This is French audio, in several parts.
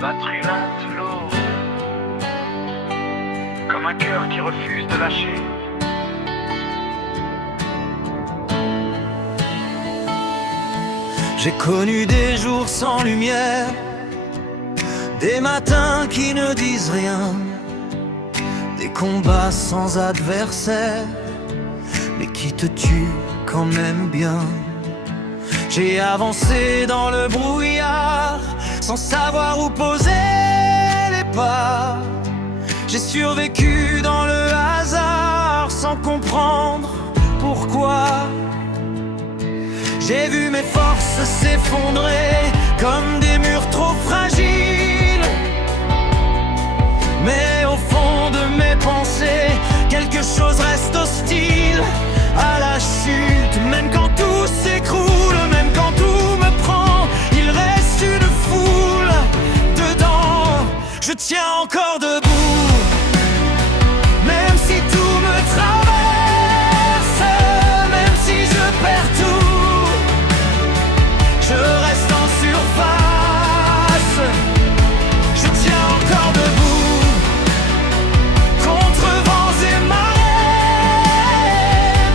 batterie lente, lourde, comme un cœur qui refuse de lâcher. J'ai connu des jours sans lumière, des matins qui ne disent rien, des combats sans adversaire, mais qui te tuent quand même bien. J'ai avancé dans le brouillard, sans savoir où poser les pas. J'ai survécu dans le hasard, sans comprendre pourquoi. J'ai vu mes forces s'effondrer comme des murs trop fragiles. Mais au fond de mes pensées, quelque chose reste hostile à la chute. Même quand tout s'écroule, même quand tout me prend, il reste une foule dedans. Je tiens encore debout, même si tout me traverse, même si je perds tout, je reste en surface. Je tiens encore debout, contre vents et marées,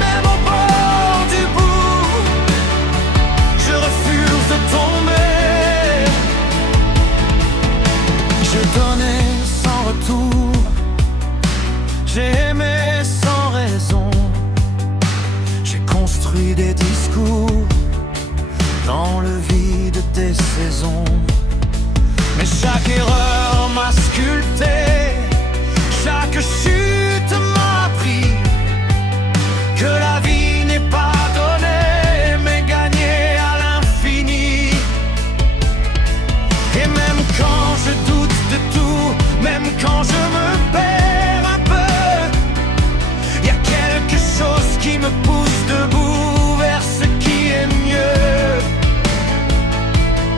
même au bord du bout, je refuse de tomber. Je donnais sans retour, j'ai aimé sans raison, j'ai construit des discours dans le vide des saisons. Mais chaque erreur m'a sculpté, chaque chute m'a appris que la vie n'est pas donnée, mais gagnée à l'infini. Et même quand je doute de tout, même quand je me perds un peu, y a quelque chose qui me pousse debout vers ce qui est mieux.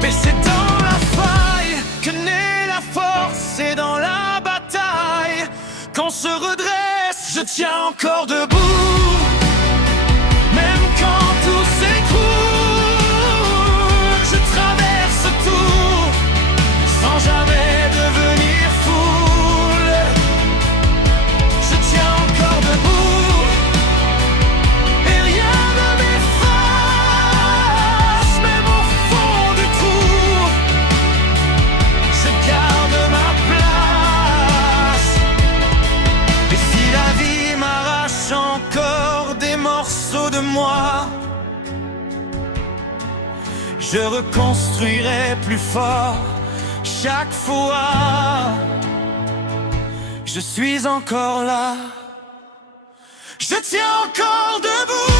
Mais c'est dans la faille que naît la force, et dans la bataille qu'on se redresse. Je tiens encore debout, même quand tout s'écroule. Je traverse tout sans jamais devenir foule. Je tiens encore debout et rien ne m'efface, même au fond du trou. Je garde ma place. Et si la vie m'arrache encore des morceaux de moi, je reconstruirai plus fort chaque fois. Je suis encore là, je tiens encore debout.